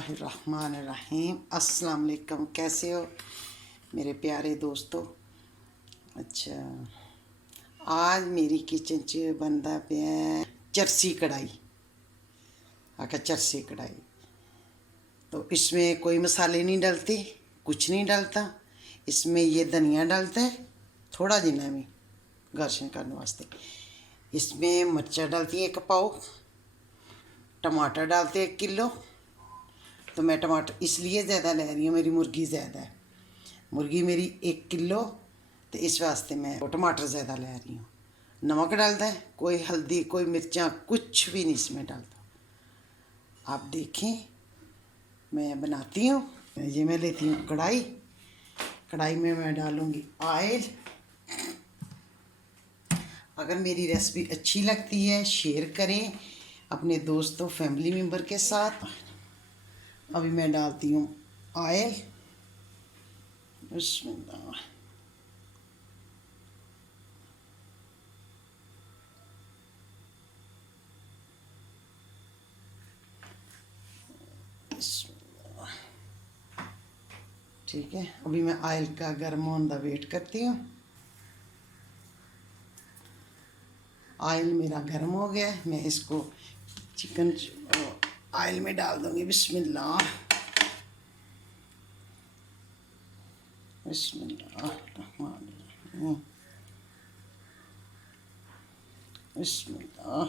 बिस्मिल्लाहिर्रहमानिर्रहीम। अस्सलाम वालेकुम। कैसे हो मेरे प्यारे दोस्तों। अच्छा, आज मेरी किचन च बनता पिया चरसी कढ़ाई। आका चरसी कढ़ाई तो इसमें कोई मसाले नहीं डलते, कुछ नहीं डलता। इसमें ये धनिया डलता है थोड़ा जिना भी गार्निश करने वास्ते। इसमें मिर्चा डालती है 1 पाव, टमाटर डालते 1 किलो। तो मैं टमाटर इसलिए ज़्यादा ले रही हूँ, मेरी मुर्गी ज़्यादा है, मुर्गी मेरी 1 किलो, तो इस वास्ते मैं टमाटर ज़्यादा ले रही हूँ। नमक डालता है, कोई हल्दी कोई मिर्चा कुछ भी नहीं इसमें डालता। आप देखें मैं बनाती हूँ। ये मैं लेती हूँ कढ़ाई, कढ़ाई में मैं डालूँगी ऑयल। अगर मेरी रेसिपी अच्छी लगती है शेयर करें अपने दोस्तों फैमिली मेम्बर के साथ। अभी मैं डालती हूँ ऑयल। बिस्मिल्लाह। ठीक है, अभी मैं ऑयल का गर्म होने का वेट करती हूँ। ऑयल मेरा गर्म हो गया है, मैं इसको चिकन ऑयल में डाल दूँगी। बिस्मिल्लाह बिस्मिल्लाह बिस्मिल्लाह।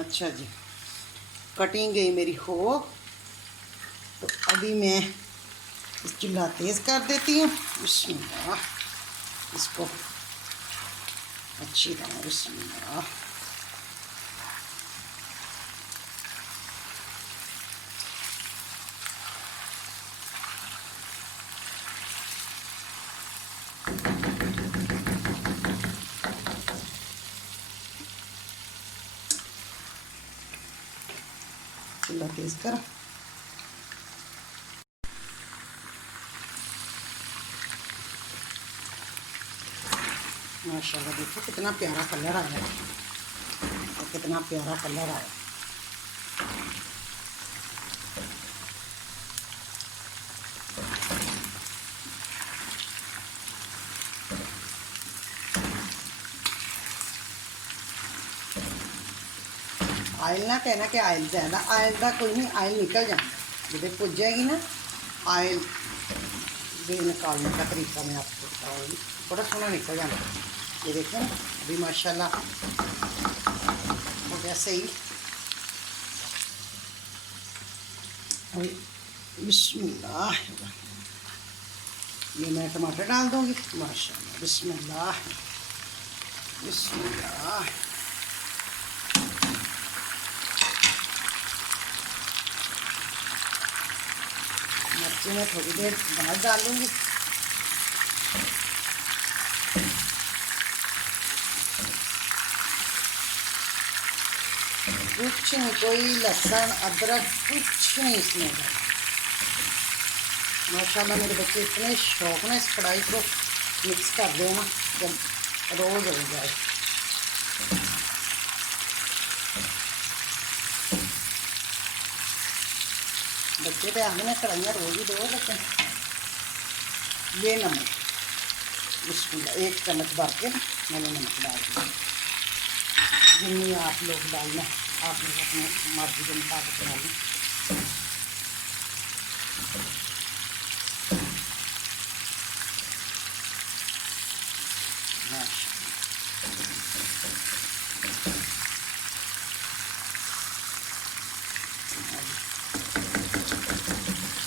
अच्छा जी, कटिंग गई मेरी हो, तो अभी मैं चूल्हा तेज़ कर देती हूँ। बिस्मिल्लाह, इसको अच्छी तरह बिस्मिल्लाह। चूल्हा तेज़ करो। माशाल्लाह देखो कितना प्यारा कलर आया है, और कितना प्यारा कलर आया। आयल ना कहना कि आयल ज़्यादा, आयल का कोई नहीं, आयल निकल जाए जब पुज जाएगी ना। आयल भी निकालने का तरीका मैं आपको बताऊँगी, बड़ा सोना निकल जाना। ये देखें ना, अभी माशाल्लाह हो गया सही। अभी बिस्मिल्लाह, ये मैं टमाटर डाल दूँगी। माशाल्लाह बिस्मिल्लाह बिस्मिल्लाह। मिर्ची में थोड़ी देर बाद डालूँगी। कुछ नहीं, कोई लहसुन अदरक कुछ नहीं इसमें है। माशाल्लाह मेरे बच्चे इतने शौक ना इस कढ़ाई को मिक्स कर देना जब रोज़ हो जाए। बच्चे तो आगे ना कढ़ाइयाँ रोज़ ही दो, लेकिन ये नमक बिस्मिल्लाह 1 चम्मच भर के मैंने नमक डाल दिया। जितनी आप लोग डालना आप लोग अपने मर्जी के मुताबिक डालें।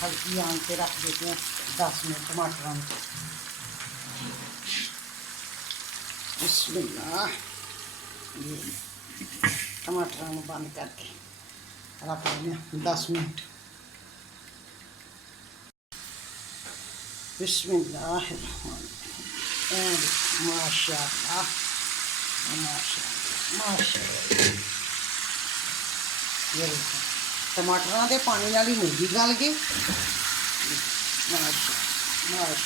हल्की आंच पे रख देते हैं 10 मिनट टमाटरों को। बिस्मिल्लाह, ये टमाटरों को बंद करके रख दें 10 मिनट। बिस्मिल्लाह माशाल्लाह माशाल्लाह माशाल्लाह। ये देखो टमाटरां दे पानी नाल ही मुर्गी गल गई। माश माश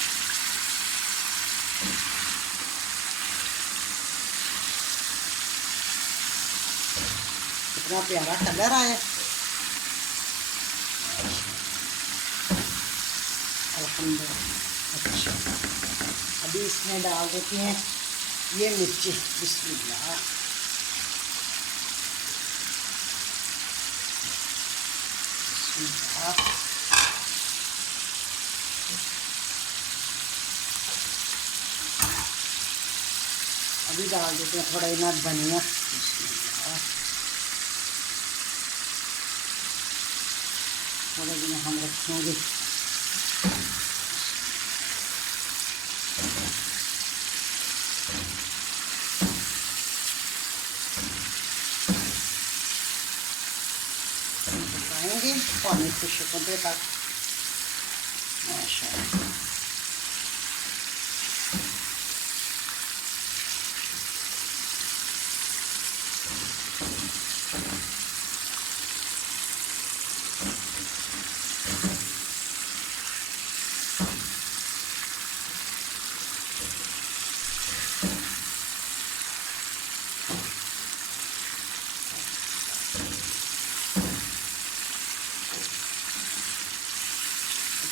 इतना प्यारा कलर आया। अल्हम्दुलिल्लाह। अच्छा अभी इसमें डाल देते हैं ये मिर्ची। बिस्मिल्लाह। बिस्मिल्लाह। अभी डाल देते हैं थोड़ा इतना धनिया। बिस्मिल्लाह। थोड़ा दिन हम रखेंगे। पकाएंगे पानी खुश्क होने तक। माशाअल्लाह।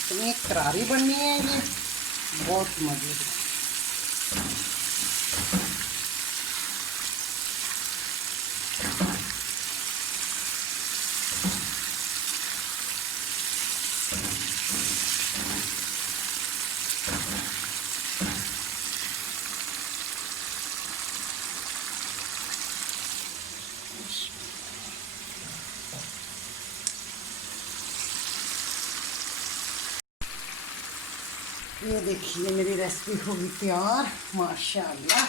इतनी करारी बननी है ये, बहुत मजे की। ये देखिए मेरी रेसिपी होगी तैयार। माशाअल्लाह।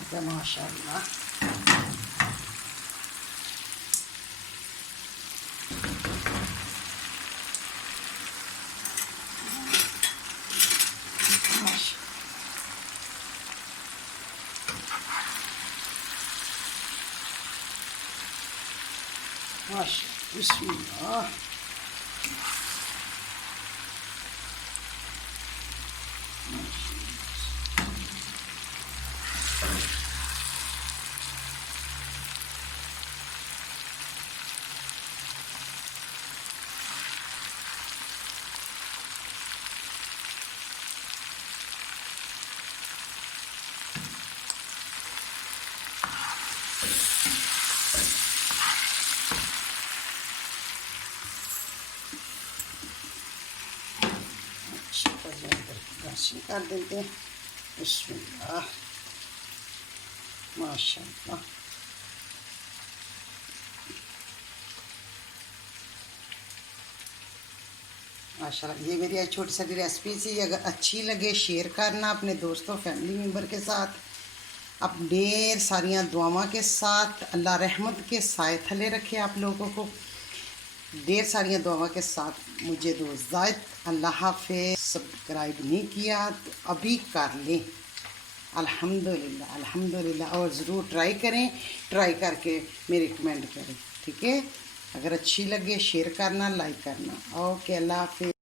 अच्छा माशाअल्लाह। माशाअल्लाह। बिस्मिल्लाह। गार्निशिंग कर देते हैं। बिस्मिल्लाह। माशाअल्लाह। माशाल्लाह। ये मेरी आज छोटी सी रेसिपी थी। अगर अच्छी लगे शेयर करना अपने दोस्तों फैमिली मेम्बर के साथ। अब ढेर सारियाँ दुआओं के साथ अल्लाह रहमत के साए थले रखे आप लोगों को। ढेर सारियाँ दुआओं के साथ मुझे दो इजाज़त। अल्लाह हाफ़िज़। सब्सक्राइब नहीं किया तो अभी कर लें। अल्हम्दुलिल्लाह अल्हम्दुलिल्लाह। और ज़रूर ट्राई करें, ट्राई करके मेरे कमेंट करें। ठीक है, अगर अच्छी लगे शेयर करना, लाइक करना। ओके, अल्लाह हाफ़िज़।